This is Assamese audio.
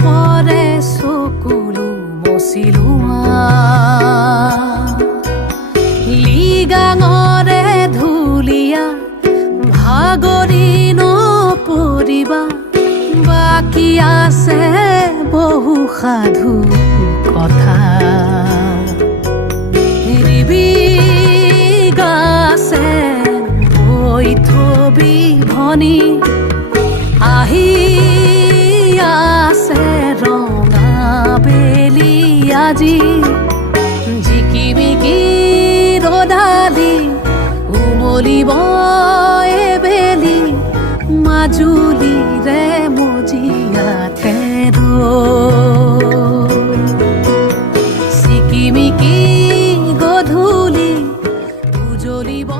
পৰে চকুলো মচিলোৱা লিগাঙৰে ধুলীয়া ভাগৰি নপৰিবা বাকী আছে বহু সাধু কথা গাছে বৈ থবি ভনী আহি আছে ৰঙা বেলি আজি জিকিমিকি ৰদালি উমলিব এবেলি মাজুলীৰে মজিয়াতে চিকিমিকি গধূলি উজলিব